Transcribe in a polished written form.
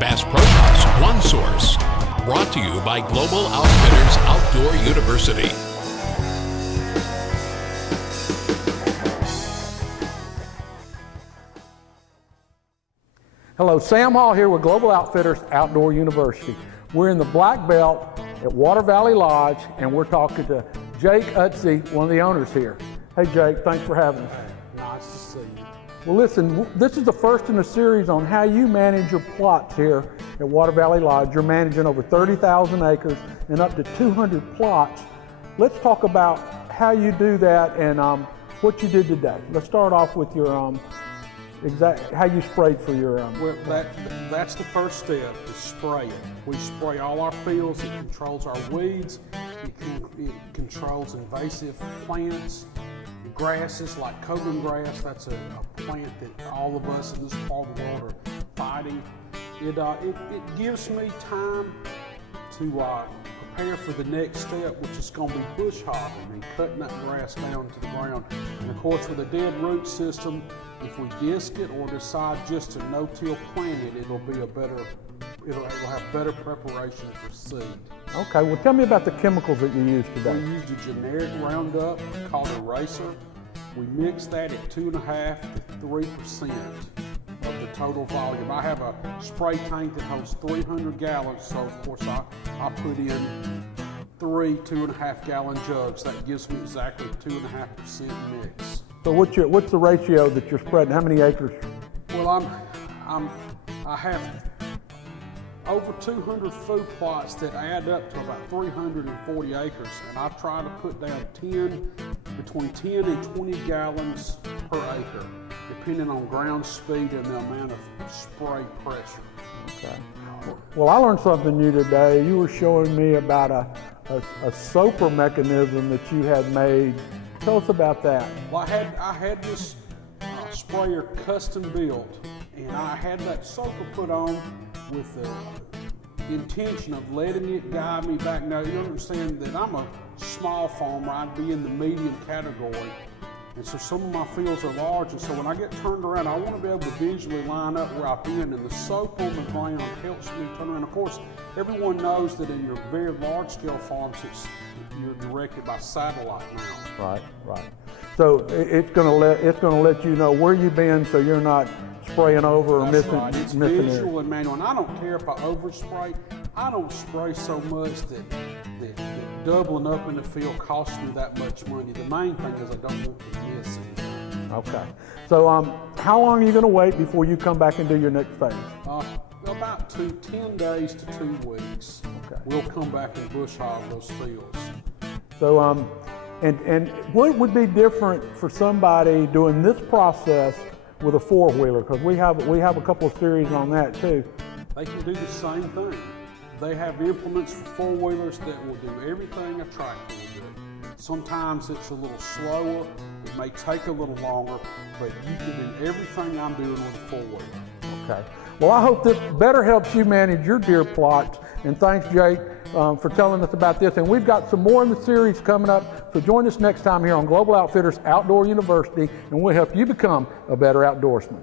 Bass Pro Shops One Source. Brought to you by Global Outfitters Outdoor University. Hello, Sam Hall here with Global Outfitters Outdoor University. We're in the Black Belt at Water Valley Lodge, and we're talking to Jake Utze, one of the owners here. Hey Jake, thanks for having us. Nice to see you. Well listen, this is the first in a series on how you manage your plots here at Water Valley Lodge. You're managing over 30,000 acres and up to 200 plots. Let's talk about how you do that and what you did today. Let's start off with your how you sprayed for your Well, that's the first step, is spray it. We spray all our fields. It controls our weeds. It controls invasive plants, grasses like Cogan grass. That's a plant that all of us in this part of the world are fighting. It gives me time to prepare for the next step, which is going to be bush hogging and cutting that grass down to the ground. And of course, with a dead root system, if we disc it or decide just to no-till plant it, it'll have better preparation for seed. Okay, well tell me about the chemicals that you used today. We used a generic Roundup called Eraser. We mixed that at 2.5 to 3% of the total volume. I have a spray tank that holds 300 gallons, so of course I put in 3 2.5 gallon jugs. That gives me exactly 2.5% mix. So what's the ratio that you're spreading? How many acres? Well, I have over 200 food plots that add up to about 340 acres, and I try to put down between 10 and 20 gallons per acre, depending on ground speed and the amount of spray pressure. Okay. Well, I learned something new today. You were showing me about a soaker mechanism that you had made. Tell us about that. Well, I had this sprayer custom built, and I had that soaker put on with the intention of letting it guide me back. Now, you understand that I'm a small farmer. I'd be in the medium category, and so some of my fields are large, and so when I get turned around, I want to be able to visually line up where I've been, and the soap on the ground helps me turn around. Of course, everyone knows that in your very large-scale farms, you're directed by satellite now. Right. So it's going to let you know where you've been, so you're not spraying over or missing. Right. It's visual and manual, and I don't care if I overspray. I don't spray so much that doubling up in the field costs me that much money. The main thing is I don't want to miss it. Okay. So how long are you going to wait before you come back and do your next phase? About 10 days to 2 weeks. Okay. We'll come back and bush hog those fields. So and what would be different for somebody doing this process with a 4-wheeler? Because we have a couple of series on that too. They can do the same thing. They have implements for 4-wheelers that will do everything a tractor will do. Sometimes it's a little slower, it may take a little longer, but you can do everything I'm doing with a 4-wheeler. Okay. Well, I hope this better helps you manage your deer plots. And thanks, Jake, for telling us about this. And we've got some more in the series coming up. So join us next time here on Global Outfitters Outdoor University, and we'll help you become a better outdoorsman.